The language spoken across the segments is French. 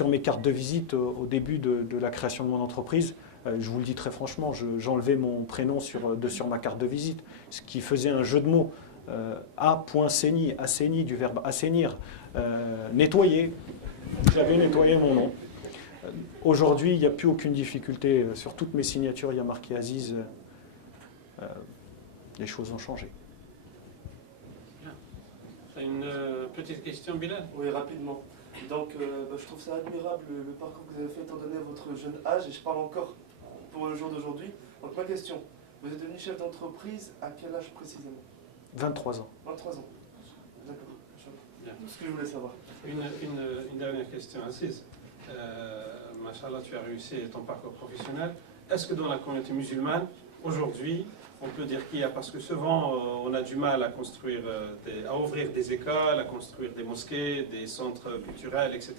sur mes cartes de visite au début de la création de mon entreprise, je vous le dis très franchement, j'enlevais mon prénom sur ma carte de visite, ce qui faisait un jeu de mots. A.Saigny, assaini du verbe assainir, nettoyer, j'avais nettoyé mon nom. Aujourd'hui, il n'y a plus aucune difficulté. Sur toutes mes signatures, il y a marqué Aziz. Les choses ont changé. Une petite question, Bilal? Oui, rapidement. Donc, je trouve ça admirable le parcours que vous avez fait étant donné votre jeune âge, et je parle encore pour le jour d'aujourd'hui. Donc, ma question, vous êtes devenu chef d'entreprise à quel âge précisément? 23 ans. 23 ans. D'accord. C'est ce que je voulais savoir. Une dernière question, Aziz. Machallah, tu as réussi ton parcours professionnel. Est-ce que dans la communauté musulmane, aujourd'hui, on peut dire qu'il y a, parce que souvent on a du mal à construire, à ouvrir des écoles, à construire des mosquées, des centres culturels, etc.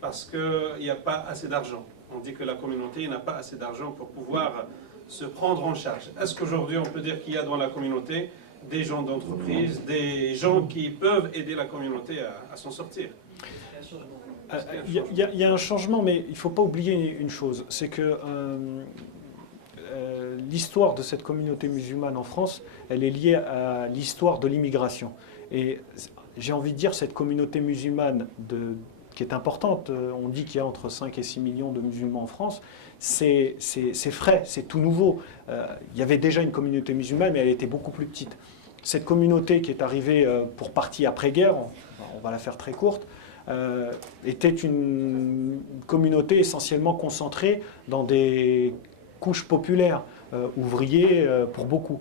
parce qu'il n'y a pas assez d'argent. On dit que la communauté n'a pas assez d'argent pour pouvoir se prendre en charge. Est-ce qu'aujourd'hui on peut dire qu'il y a dans la communauté des gens d'entreprise, des gens qui peuvent aider la communauté à s'en sortir? Il y a un changement, mais il ne faut pas oublier une chose, c'est que l'histoire de cette communauté musulmane en France, elle est liée à l'histoire de l'immigration. Et j'ai envie de dire, cette communauté musulmane qui est importante, on dit qu'il y a entre 5 et 6 millions de musulmans en France, c'est frais, c'est tout nouveau. Il y avait déjà une communauté musulmane, mais elle était beaucoup plus petite. Cette communauté qui est arrivée pour partie après-guerre, on va la faire très courte, était une communauté essentiellement concentrée dans des couches populaires, ouvriers pour beaucoup,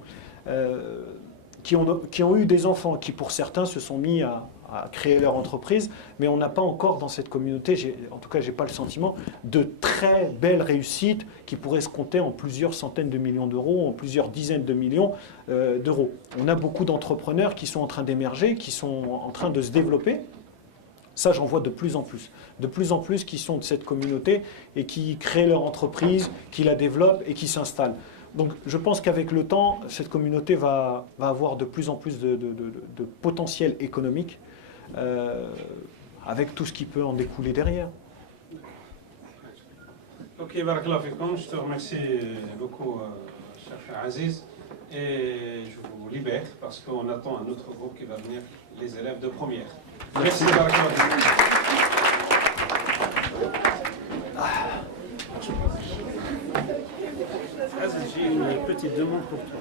qui ont eu des enfants, qui pour certains se sont mis à créer leur entreprise, mais on n'a pas encore dans cette communauté, en tout cas je n'ai pas le sentiment, de très belles réussites qui pourraient se compter en plusieurs centaines de millions d'euros, en plusieurs dizaines de millions d'euros. On a beaucoup d'entrepreneurs qui sont en train d'émerger, qui sont en train de se développer. Ça, j'en vois de plus en plus qui sont de cette communauté et qui créent leur entreprise, qui la développent et qui s'installent. Donc je pense qu'avec le temps, cette communauté va avoir de plus en plus de potentiel économique, avec tout ce qui peut en découler derrière. Ok, Barakallahu Fikoum, je te remercie beaucoup, cher Aziz, et je vous libère parce qu'on attend un autre groupe qui va venir, les élèves de première. Merci, Barakallahu Fikoum. Aziz, j'ai une petite demande pour toi.